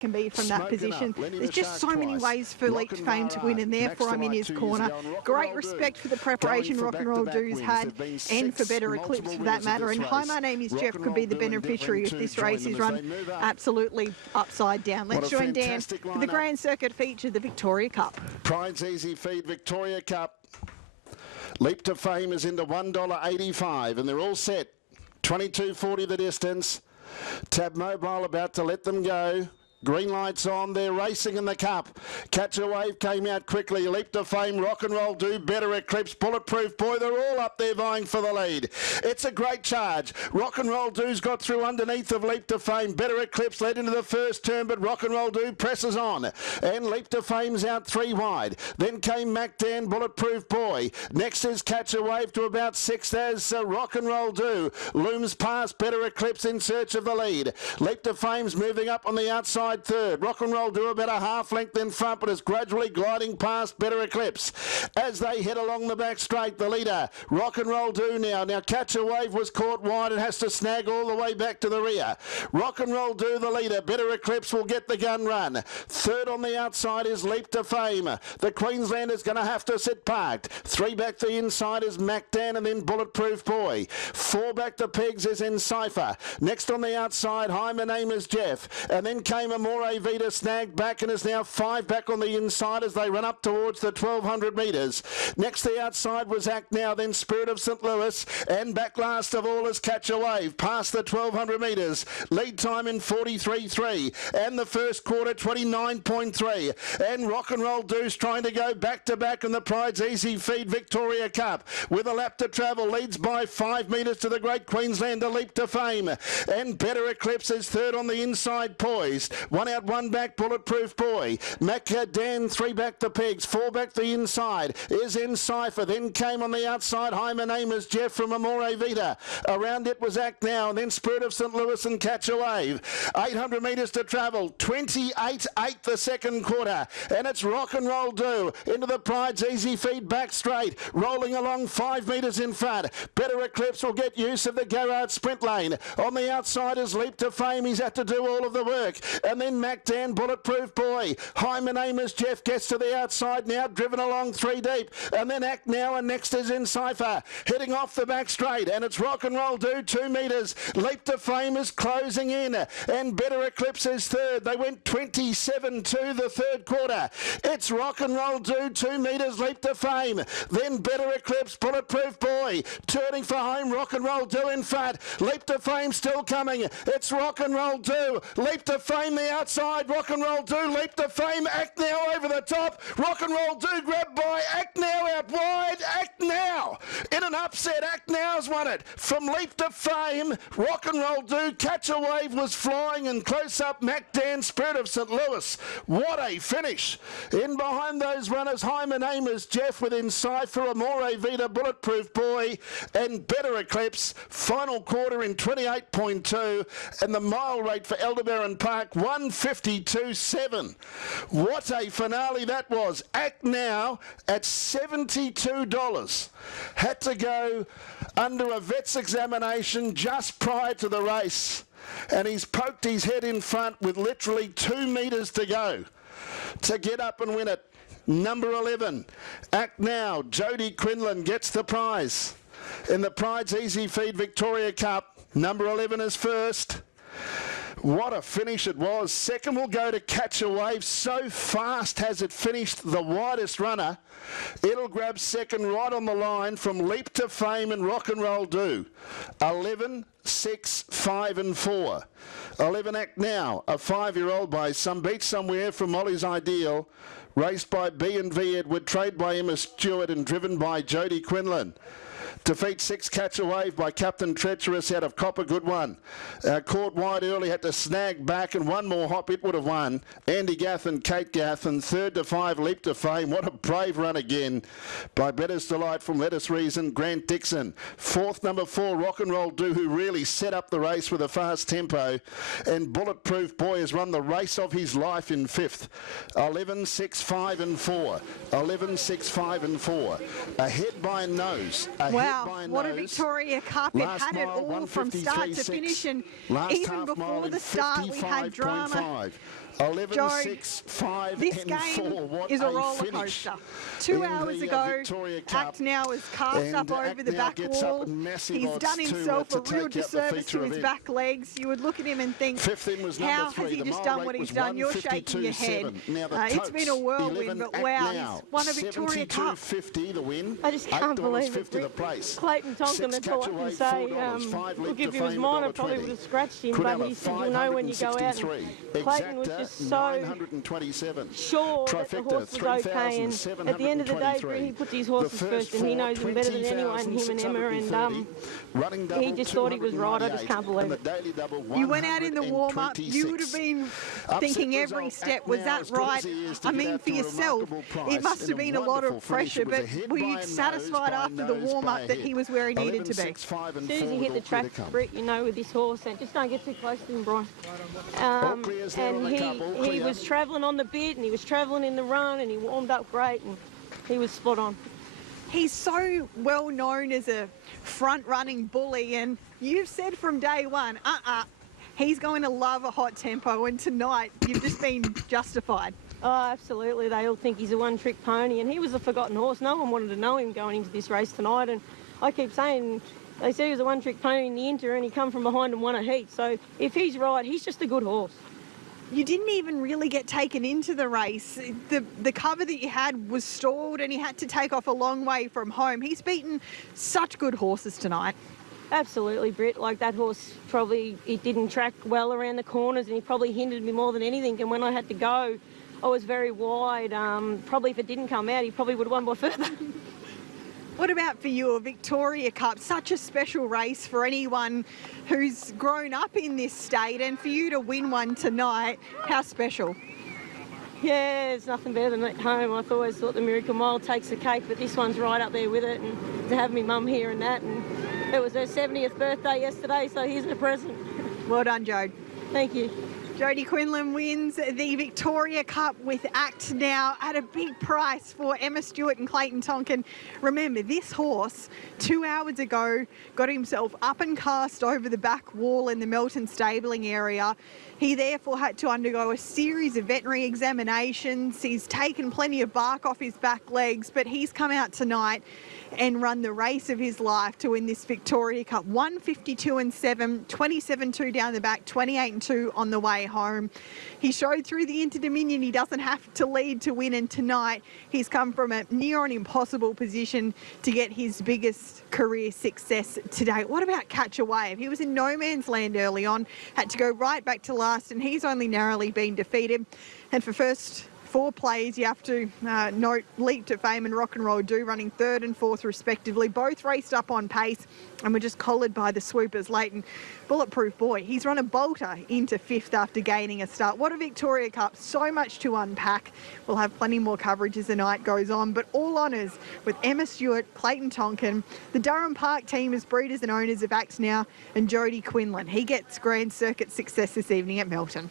can be from that position. There's just so many ways for Leap to Fame to win, and therefore I'm in his corner. Great respect for the preparation Rock and Roll Do's had, and for Better Eclipse for that matter. And Hi, my name is Jeff could be the beneficiary if this race is run absolutely upside down. Let's join Dan for the Grand Circuit feature, the Victoria Cup. Pride's Easy Feed Victoria Cup. Leap to Fame is into $1.85, and they're all set. 22.40 the distance. Tab Mobile about to let them go. Green lights on, they're racing in the cup. Catch a Wave came out quickly. Leap to Fame, Rock and Roll Do, Better Eclipse, Bulletproof Boy, they're all up there vying for the lead. It's a great charge. Rock and Roll Do's got through underneath of Leap to Fame. Better Eclipse led into the first turn, but Rock and Roll Do presses on. And Leap to Fame's out 3 wide. Then came MacDan, Bulletproof Boy. Next is Catch a Wave to about 6th as Rock and Roll Do. Looms past Better Eclipse in search of the lead. Leap to Fame's moving up on the outside third. Rock and Roll Do about a half length in front, but is gradually gliding past Better Eclipse. As they head along the back straight, the leader, Rock and Roll Do now. Now Catch a Wave was caught wide and has to snag all the way back to the rear. Rock and Roll Do, the leader. Better Eclipse will get the gun run. Third on the outside is Leap to Fame. The Queenslander's going to have to sit parked. 3 back the inside is MacDan and then Bulletproof Boy. 4 back the pegs is Encipher. Next on the outside, Hi, my name is Jeff. And then came Amore Vita snagged back and is now 5 back on the inside as they run up towards the 1200 metres. Next the outside was Act Now, then Spirit of St. Louis, and back last of all is Catch a Wave past the 1200 metres. Lead time in 43.3 and the first quarter 29.3. And Rock and Roll Do's trying to go back to back in the Pride's Easy Feed Victoria Cup with a lap to travel. Leads by 5 metres to the great Queenslander Leap to Fame. And Better Eclipse is third on the inside, poised. 1 out, 1 back, Bulletproof Boy. MacDan, 3 back the pegs, 4 back the inside is Encipher. Then came on the outside, Hi, my name is Jeff from Amore Vita. Around it was Act Now, and then Spirit of St. Louis and Catch a Wave. 800 metres to travel, 28.8 the second quarter, and it's Rock and Roll Do into the Pride's Easy Feed back straight, rolling along 5 metres in front. Better Eclipse will get use of the Garrard sprint lane. On the outside is Leap to Fame, he's had to do all of the work. And then MacDan, Bulletproof Boy. Hi, my name is Jeff, gets to the outside now, driven along 3 deep. And then Act Now, and next is Encipher. Heading off the back straight, and it's Rock and Roll Do, 2 metres. Leap to Fame is closing in, and Better Eclipse is third. They went 27-2 the third quarter. It's Rock and Roll Do, 2 metres, Leap to Fame. Then Better Eclipse, Bulletproof Boy. Turning for home, Rock and Roll Do in front. Leap to Fame still coming. It's Rock and Roll Do. Leap to Fame the outside, Rock and Roll Do, Leap to Fame, Act Now over the top, Rock and Roll Do grabbed by Act Now out wide, Act Now in an upset, Act Now's won it from Leap to Fame. Rock and Roll Do, Catch a Wave was flying, and close up MacDan, Spirit of St. Louis. What a finish. In behind those runners, Hi, my name is Jeff with Encipher, Amore Vita, Bulletproof Boy and Better Eclipse. Final quarter in 28.2, and the mile rate for Aldebaran Park 152.7. What a finale that was. Act Now at $72. Had to go under a vet's examination just prior to the race, and he's poked his head in front with literally 2 metres to go to get up and win it. Number 11, Act Now. Jody Quinlan gets the prize in the Pride's Easy Feed Victoria Cup. Number 11 is first. What a finish it was. Second will go to Catch a Wave. So fast has it finished, the widest runner. It'll grab second right on the line from Leap to Fame and Rock and Roll Do. 11, 6, 5 and 4. 11 Act Now, a 5-year-old by Some Beach Somewhere from Molly's Ideal. Raced by B&V Edward, trained by Emma Stewart and driven by Jody Quinlan. Defeat 6 Catch a Wave by Captain Treacherous out of Copper Good One. Caught wide early, had to snag back, and one more hop, it would have won. Andy Gath and Kate Gath, and 3rd to 5 Leap to Fame. What a brave run again by Better's Delight from Let Us Reason, Grant Dixon. 4th, number 4 Rock and Roll Do, who really set up the race with a fast tempo. And Bulletproof Boy has run the race of his life in 5th. 11, 6, 5 and 4. 11, 6, 5 and 4. Ahead by nose. Ahead Wow, by what a nose. Victoria Cup. It Last had it mile, all from start to 153.6. finish, and Last even half mile before in the start we had drama. 55.5. 11, Joe, 6, 5 this and game 4. What is a roller finish coaster. 2 in hours the, ago, Victoria Cup. Act Now is cast up over Act the Now back gets wall. up massive He's odds done himself to a real take out the disservice feature to his event. back legs. You would look at him and think, Fifth in was number how 3. has he The just mile done rate what he's was done? You're shaking your head. 152.7. Now the It's been a Totes, whirlwind, 11 but Act wow, Now, he's won a Victoria Cup. 72.50 the win. I just can't believe it. $8.50 the place. Clayton Tonkin had to and say, look, if he was mine, I probably would have scratched him, but he said, you'll know when you go out. And Clayton was just so 927. sure that the horse was okay, and at the end of the day, he puts his horses first, and he knows them better than anyone, him and Emma, and he just thought he was right. I just can't believe it. You went out in the warm-up, you would have been thinking every step, was that right? I mean, for yourself, it must have been a lot of pressure, but were you satisfied after the warm-up that he was where he needed to be? As soon as he hit the track, Britt, you know, with this horse, and just don't get too close to him, Brian. And he was travelling on the bit, and he was travelling in the run, and he warmed up great, and he was spot on. He's so well known as a front-running bully, and you've said from day one, he's going to love a hot tempo, and tonight you've just been justified. Oh, absolutely. They all think he's a one-trick pony, and he was a forgotten horse. No one wanted to know him going into this race tonight, and I keep saying, they said he was a one-trick pony in the Inter, and he come from behind and won a heat. So if he's right, he's just a good horse. You didn't even really get taken into the race. The cover that you had was stalled, and he had to take off a long way from home. He's beaten such good horses tonight. Absolutely, Britt. Like, that horse probably, he didn't track well around the corners, and he probably hindered me more than anything. And when I had to go, I was very wide. Probably if it didn't come out, he probably would have won by further. What about for you, a Victoria Cup? Such a special race for anyone who's grown up in this state, and for you to win one tonight, how special? Yeah, it's nothing better than at home. I've always thought the Miracle Mile takes the cake, but this one's right up there with it, and to have me mum here and that, and it was her 70th birthday yesterday, so here's her present. Well done, Jode. Thank you. Jodie Quinlan wins the Victoria Cup with Act Now at a big price for Emma Stewart and Clayton Tonkin. Remember, this horse 2 hours ago got himself up and cast over the back wall in the Melton stabling area. He therefore had to undergo a series of veterinary examinations. He's taken plenty of bark off his back legs, but he's come out tonight and run the race of his life to win this Victoria Cup. 152.7, 27.2 down the back, 28.2 on the way home. He showed through the Inter-Dominion he doesn't have to lead to win, and tonight he's come from a near on impossible position to get his biggest career success to date. What about Catch a Wave? He was in no man's land early on, had to go right back to last, and he's only narrowly been defeated. And for first 4 plays, you have to note Leap to Fame and Rock and Roll Do running 3rd and 4th respectively. Both raced up on pace and were just collared by the swoopers late. And Bulletproof Boy, he's run a bolter into 5th after gaining a start. What a Victoria Cup, so much to unpack. We'll have plenty more coverage as the night goes on, but all honours with Emma Stewart, Clayton Tonkin, the Durham Park team as breeders and owners of Act Now, and Jodie Quinlan. He gets Grand Circuit success this evening at Melton.